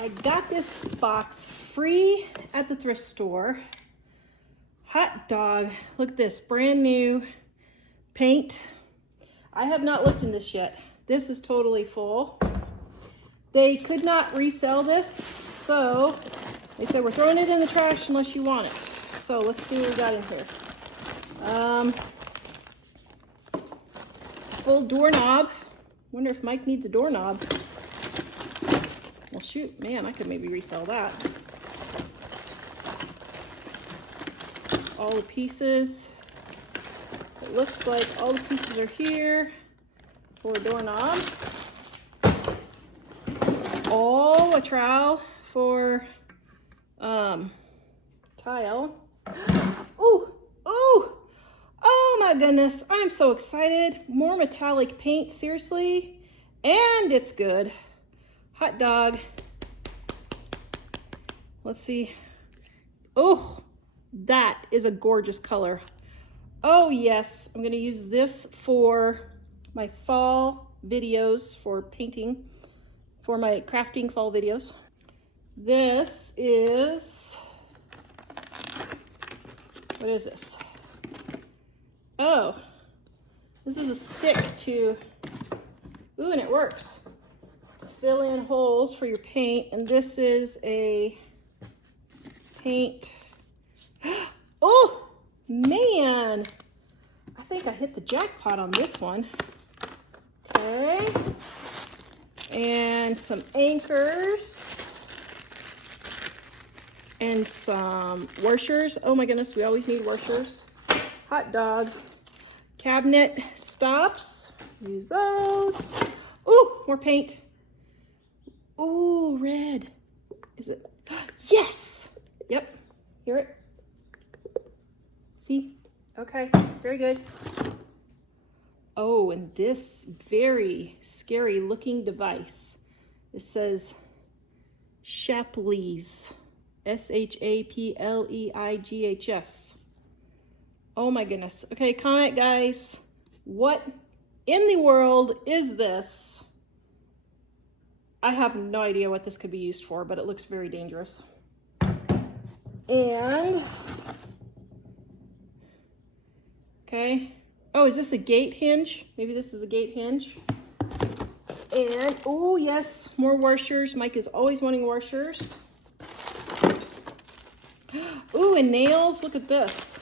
I got this box free at the thrift store. Hot dog. Look at this, brand new paint. I have not looked in this yet. This is totally full. They could not resell this, so they said we're throwing it in the trash unless you want it. So let's see what we got in here. Full doorknob. Wonder if Mike needs a doorknob. Well, shoot, man, I could maybe resell that. All the pieces. It looks like all the pieces are here for a doorknob. Oh, a trowel for tile. Ooh, ooh, oh my goodness, I'm so excited. More metallic paint, seriously, and it's good. Hot dog. Let's see. Oh, that is a gorgeous color. Oh yes, I'm gonna use this for my fall videos for painting, for my crafting fall videos. This is, what is this? Oh, this is a stick to, ooh, and it works, to fill in holes for your paint. And this is a paint. Oh, man, I think I hit the jackpot on this one. Okay, and some anchors and some washers. Oh my goodness, we always need washers. Hot dog. Cabinet stops, use those. Ooh, more paint. Ooh, red. Is it? Yes, yep, hear it? See? Okay, very good. Oh, and this very scary looking device. It says Shapleys, S-H-A-P-L-E-I-G-H-S. Oh my goodness. Okay, comment guys, what in the world is this? I have no idea what this could be used for, but it looks very dangerous. And, okay. Oh, is this a gate hinge? Maybe this is a gate hinge. And, oh yes, more washers. Mike is always wanting washers. Ooh, and nails, look at this.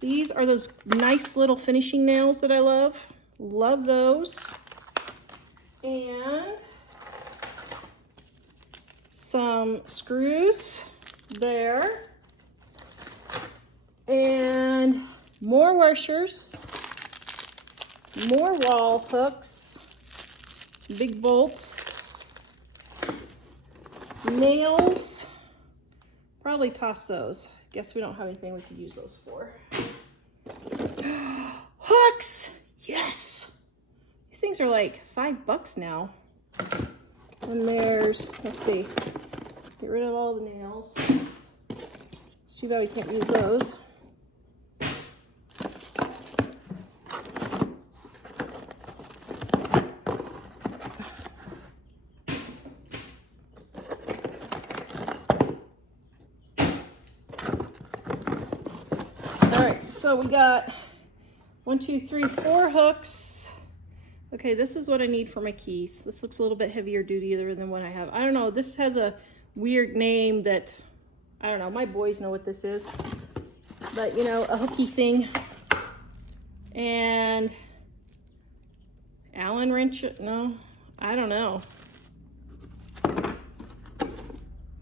These are those nice little finishing nails that I love. Love those. And some screws there. And more washers. More wall hooks. Some big bolts. Nails. Probably toss those. Guess we don't have anything we could use those for. Hooks! Yes! These things are like $5 now. And there's, let's see, get rid of all the nails. It's too bad we can't use those. So we got 1, 2, 3, 4 hooks. Okay, this is what I need for my keys. This looks a little bit heavier duty than what I have. I don't know, this has a weird name that, I don't know, my boys know what this is. But you know, a hooky thing. And Allen wrench, no, I don't know.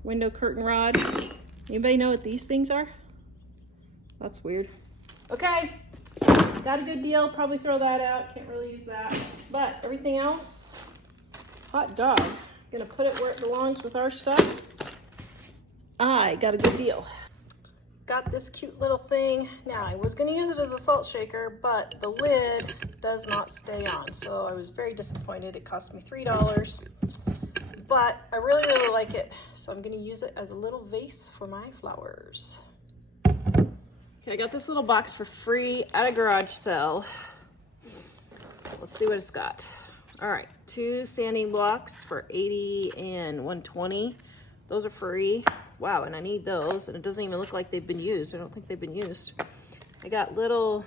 Window curtain rod. Anybody know what these things are? That's weird. Okay, got a good deal. Probably throw that out. Can't really use that. But everything else, hot dog. Gonna put it where it belongs with our stuff. I got a good deal. Got this cute little thing. Now, I was gonna use it as a salt shaker, but the lid does not stay on. So I was very disappointed. It cost me $3, but I really, really like it. So I'm gonna use it as a little vase for my flowers. Okay, I got this little box for free at a garage sale. Let's see what it's got. All right. 2 sanding blocks for 80 and 120. Those are free. Wow, and I need those, and it doesn't even look like they've been used. I don't think they've been used. I got little,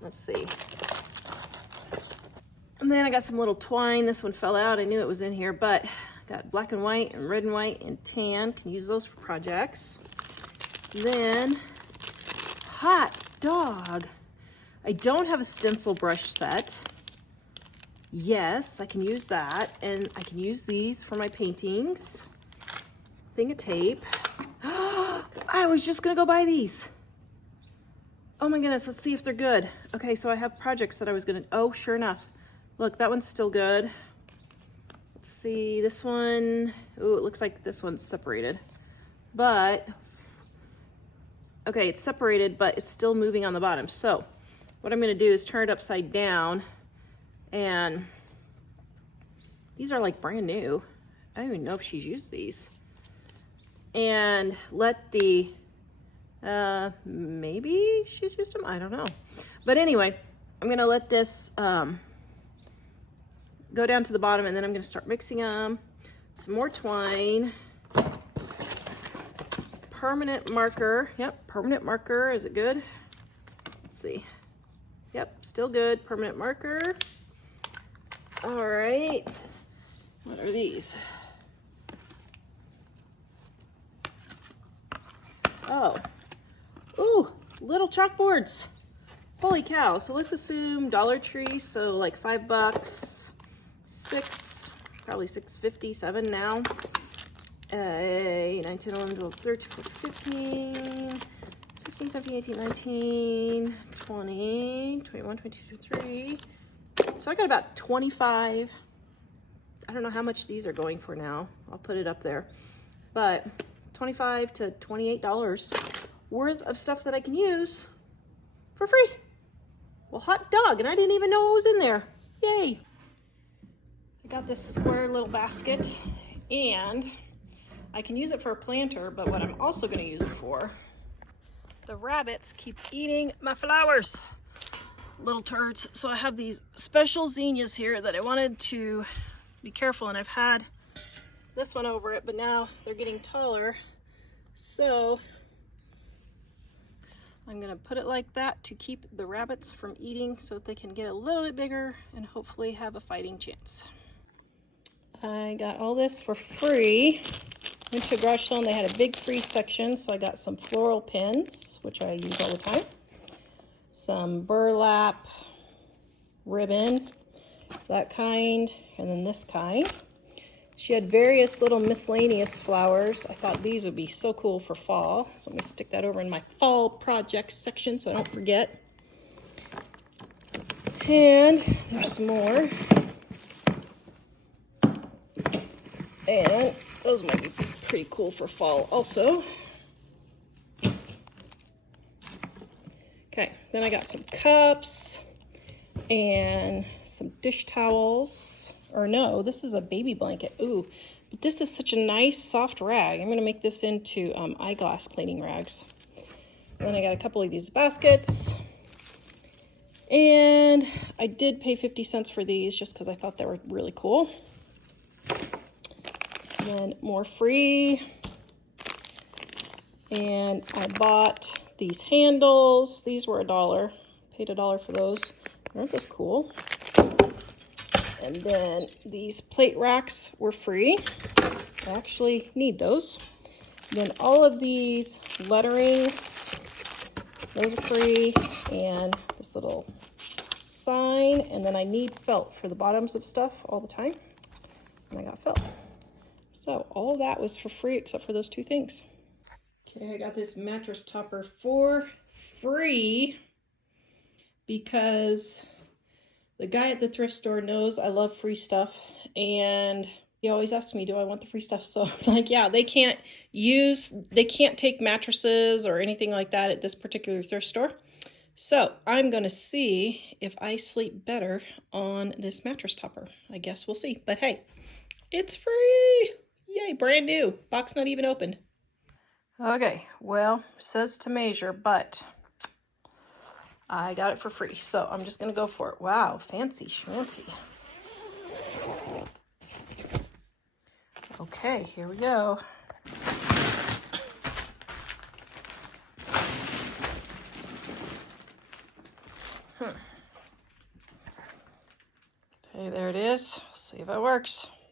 let's see. And then I got some little twine. This one fell out. I knew it was in here, but I got black and white and red and white and tan. Can use those for projects. Then, hot dog. I don't have a stencil brush set. Yes, I can use that. And I can use these for my paintings. Thing of tape. I was just gonna go buy these. Oh my goodness, let's see if they're good. Okay, so I have projects that I was gonna, oh, sure enough. Look, that one's still good. Let's see, this one, oh, it looks like this one's separated. But, okay, it's separated, but it's still moving on the bottom. So, what I'm gonna do is turn it upside down, and these are like brand new. I don't even know if she's used these. And let the, maybe she's used them, I don't know. But anyway, I'm gonna let this go down to the bottom, and then I'm gonna start mixing them. Some more twine. Permanent marker, yep, permanent marker, is it good? Let's see. Yep, still good, permanent marker. All right, what are these? Oh, ooh, little chalkboards. Holy cow. So let's assume Dollar Tree, so like $5, 6, probably 6.50, 7 now. 8, 9, 10, 11, 12, 13, 14, 15, 16, 17, 18, 19, 20, 21, 22, 23. So I got about 25. I don't know how much these are going for now. I'll put it up there. But $25 to $28 worth of stuff that I can use for free. Well, hot dog, and I didn't even know what was in there. Yay. I got this square little basket, and I can use it for a planter, but what I'm also gonna use it for, the rabbits keep eating my flowers, little turds. So I have these special zinnias here that I wanted to be careful, and I've had this one over it, but now they're getting taller. So I'm gonna put it like that to keep the rabbits from eating so that they can get a little bit bigger and hopefully have a fighting chance. I got all this for free. Went to a garage sale and they had a big free section, so I got some floral pins, which I use all the time. Some burlap ribbon, that kind, and then this kind. She had various little miscellaneous flowers. I thought these would be so cool for fall. So I'm gonna stick that over in my fall projects section so I don't forget. And there's some more. And those might be pretty cool for fall also. Okay, then I got some cups and some dish towels. Or no, this is a baby blanket. Ooh, but this is such a nice soft rag. I'm gonna make this into eyeglass cleaning rags. And then I got a couple of these baskets. And I did pay 50 cents for these just because I thought they were really cool. And then more free. And I bought these handles. These were $1. Paid $1 for those. Aren't those cool? And then these plate racks were free. I actually need those. Then all of these letterings, those are free. And this little sign. And then I need felt for the bottoms of stuff all the time. And I got felt. So all of that was for free except for those two things. Okay, I got this mattress topper for free because the guy at the thrift store knows I love free stuff, and he always asks me, do I want the free stuff? So I'm like, yeah, they can't take mattresses or anything like that at this particular thrift store. So I'm gonna see if I sleep better on this mattress topper. I guess we'll see, but hey, it's free. Yay, brand new, box not even opened. Okay, well, says to measure, but I got it for free, so I'm just gonna go for it. Wow, fancy schmancy. Okay, here we go. Okay, there it is. See if it works.